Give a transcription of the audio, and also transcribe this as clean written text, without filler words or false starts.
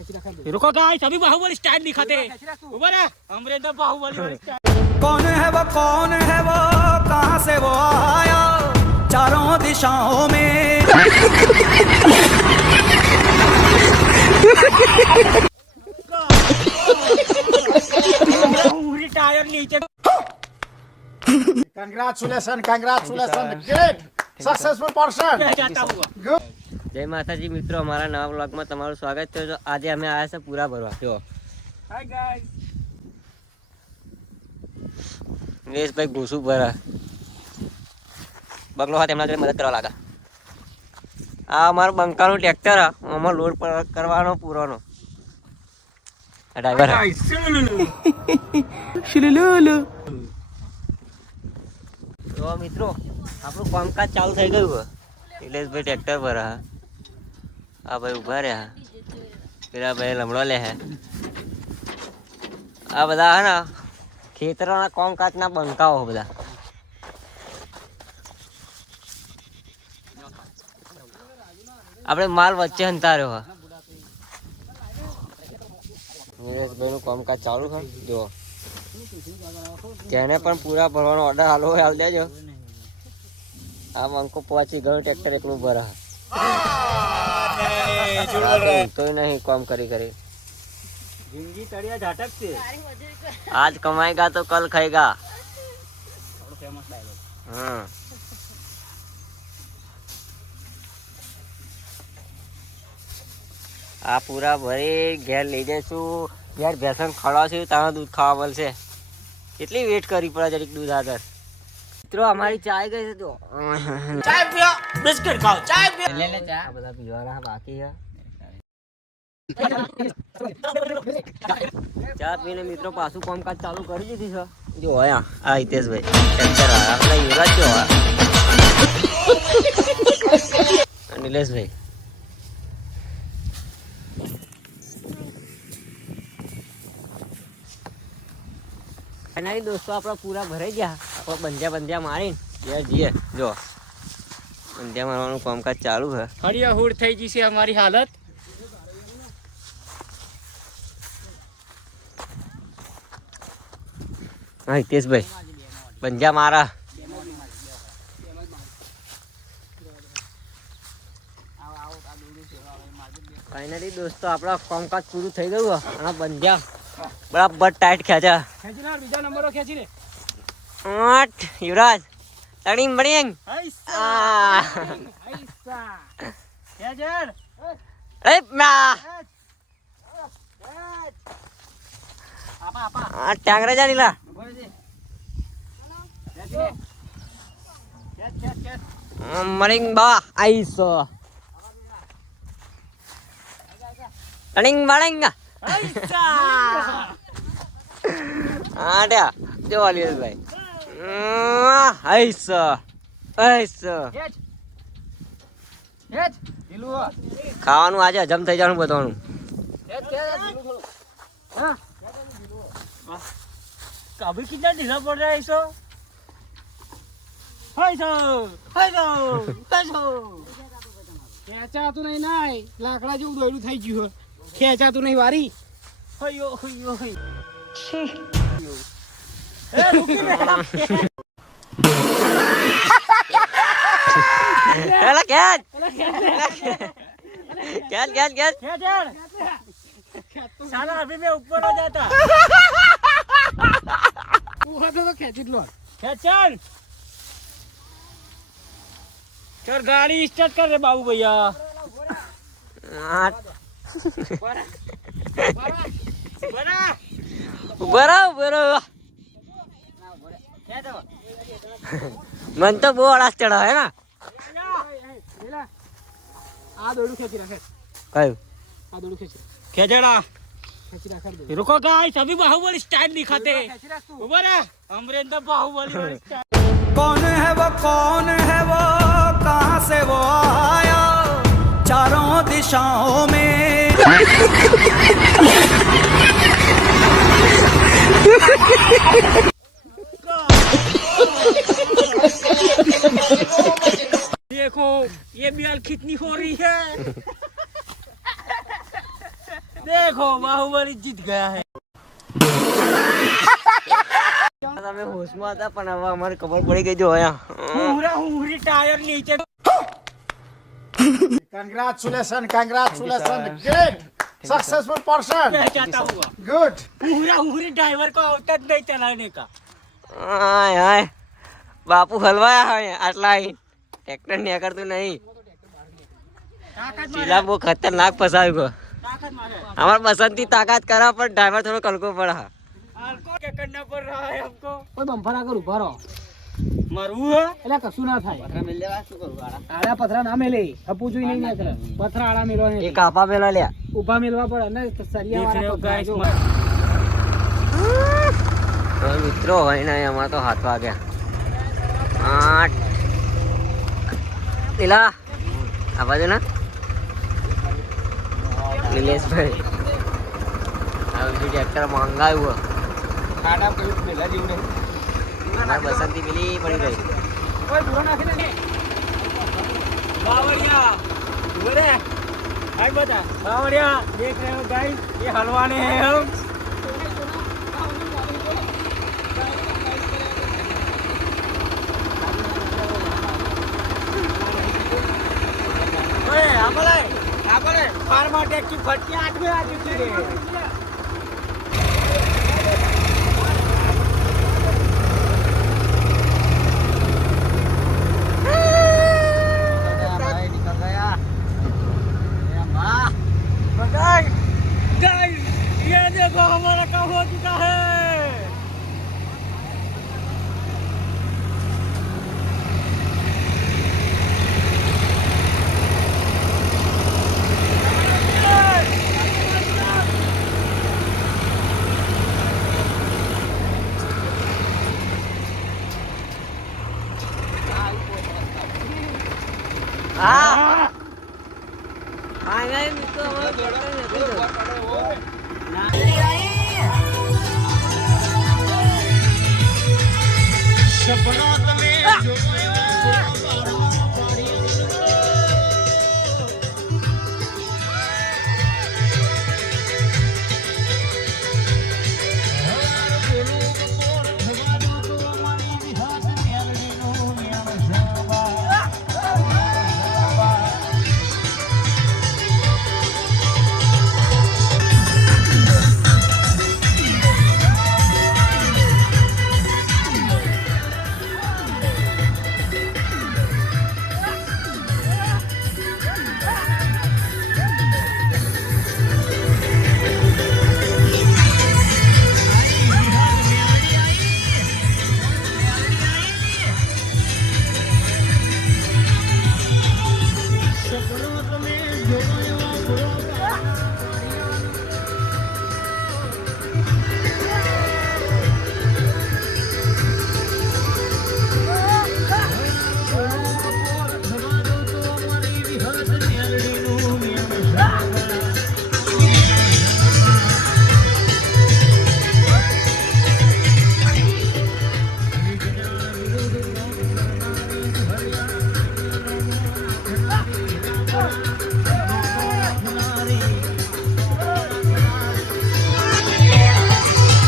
रुको गाइस, अभी बाहुबली स्टाइल दिखाते हैं। ऊपर है अमरेंद्र बाहुबली वाली स्टाइल। कौन है वो कहाँ से वो आया चारों दिशाओं में टायर नीचे। Congratulations, great, successful person. જય માતાજી મિત્રો, અમારા નવા બ્લોગમાં તમારું સ્વાગત છે. તો આજે અમે આવ્યા છે પૂરા ભરવા. જો हाय गाइस, નિલેશભાઈ ઘૂસું ભરા બગલો હાથ એમના જોડે મદદ કરવા લાગા. આ અમારું બંકાનું ટ્રેક્ટર આમાં લોડ પર કરવાનો પૂરોનો ડ્રાઈવર. તો મિત્રો આપણું કામકાજ ચાલુ થઈ ગયું. નિલેશભાઈ ટ્રેક્ટર પર હા, આ ભાઈ ઊભા રહ્યા, પેલા ભાઈ લમડો લે હે. આ બધા હે ને ખેતરોના કામકાજના બંકાઓ બધા. આપણે માલ વચ્ચે હંતાર્યો હા. નિલેશભાઈનું કામકાજ ચાલુ છે. જો જેને પણ પૂરા ભરવાનો ઓર્ડર હાલો હોય આવી દેજો. આ બંકો પહોંચી ગયો, ટ્રેક્ટર એકલું ભરા તો નહીં કામ કરી કરી. जिंदगी तड़िया झाटक से आज कमाएगा तो कल खाएगा. Famous dialogue. हाँ આ પૂરા ભરી ઘેર લઈ જઈશું. ઘેર ભેંસણ ખવડાવશું, તાનું દૂધ ખાવા મળશે. કેટલી વેટ કરી પડે જરીક દૂધ આગળ. મિત્રો અમારી ચાય ગઈ છે. તો चाय पियो, बिस्किट खाओ, चाय पियो. લે લે ચા બધા પીવાના બાકી છે. ચા પીને મિત્રો પાછું કામકાજ ચાલુ કરી દીધી છે. જો આયા આ હિતેશભાઈ ટ્રેક્ટર આપણે યુવરાજ જો આ નિલેશભાઈ. ફાઇનલી દોસ્તો આપણા પૂરા ભરાઈ ગયા. આપણે બંધ્યા મારીને ઘેર જઈએ. જો બંધ્યા મારવાનું કામકાજ ચાલુ છે. हड़िया हुड़ થઈ ગઈ છે हमारी हालत. હા હિતેશભાઈ બંધ્યા મારા. ફાઇનલી દોસ્તો આપણા કામકાજ પૂરું થઈ ગયું અને બંધ્યા બરાબર ટાઈટ ખેંચ્યા. ખેંચી લે, બીજા નંબરો ખેંચી લે. યુવરાજ તણીમ બણીંગ આઈસા ખેંચેડ. એ મા આપા આપા આ ટાંગરે જા નીલા. ખેંચી લે. ખેંચ. મણીંગ બા આઈસ તણીંગ બણીંગ આઈસા આડ્યા જો અલિયસભાઈ આઈસ આઈસ. ખેંચ ઢીલું હો. ખાવાનું આજે હજમ થઈ જવાનું બધાનું. ખેંચ ઢીલું થોડું. हाँ अभी कितना ढीला पड़ रहा है इसो. ખેંચાતું નહીં નાય, લાકડા જેવું દોયડું થઈ ગયું. ખેંચાતું નહીં વારી. હયો હયો હય. એ રૂકી રે. એલા કેચ કેચ ખેંચાડ. साला अभी मैं ऊपर हो जाता. तो खेच लो. चल चल गाड़ी स्टार्ट कर रे बाबू भैया. બરાબર મન તો બહુ અડાસ ચડા હે ના. आ दोड़ू खेची रखे. કયું आ दोड़ू खेची. खेचड़ा. रुको गाइस, अभी बाहुबली स्टाइल दिखाते हैं. ऊपर है अमरेंद्र बाहुबली वाली स्टाइल. कौन है वो कहाँ से वो आया चारों दिशाओं में देखो ये बेल कितनी हो रही है. देखो बाहुबली जीत गया है। તમે હોશમાં હતા પણ હવે અમારે ખબર પડી ગઈ જો અહીંયા हुरी टायर नीचे Congratulations, congratulations. Great. Successful person. जाता हुआ Good. हुरी ड्राइवर को औकात नहीं चलाने का। હાય હાય બાપુ હલવાયા હોય આટલા અહીં ટ્રેક્ટર નીકળતું નહીં ચીલા બહુ ખતરનાક ફસાવ્યું ગયો ताकत मारे અમારે બસંતી તાકાત કરા પણ ડ્રાઈવર થોડો કલકો પડે को क्या करना पड़ रहा है हमको। કોઈ બમ્ફર આગળ ઉભા રહો मरવું है એટલે કશું ના થાય આડા પથરા ના મેલે હપુ જોઈ નહીં નાખે પથરા આડા મેલવા એ નહીં કાપા પેલા લ્યા ઉભા મેલવા પડે ને સરિયા देख रहे हो વાળા गाइस પથરા જો. હવે મિત્રો હોય ને અમારે તો 7 વાગ્યા 8 પેલા આ બાજુ ના નિલેશભાઈ આ બીજું ટ્રેક્ટર મંગાવ્યું અમારે બસંતી પેલી પડી ગઈ કોઈ ભૂરો નાખી દે ને बावरिया बोले आज बता बावरिया देख रहे हो गाइस ये हलवाने हैं हम। ओए आपले फार्मा टेक की फटकी 8 में आ चुकी है। गाइस ये देखो हमारा काम हो चुका है। હા હા ગઈ મિત્રો અમારે ટ્રેક્ટર નથી જતું. સપનો તમે જોવા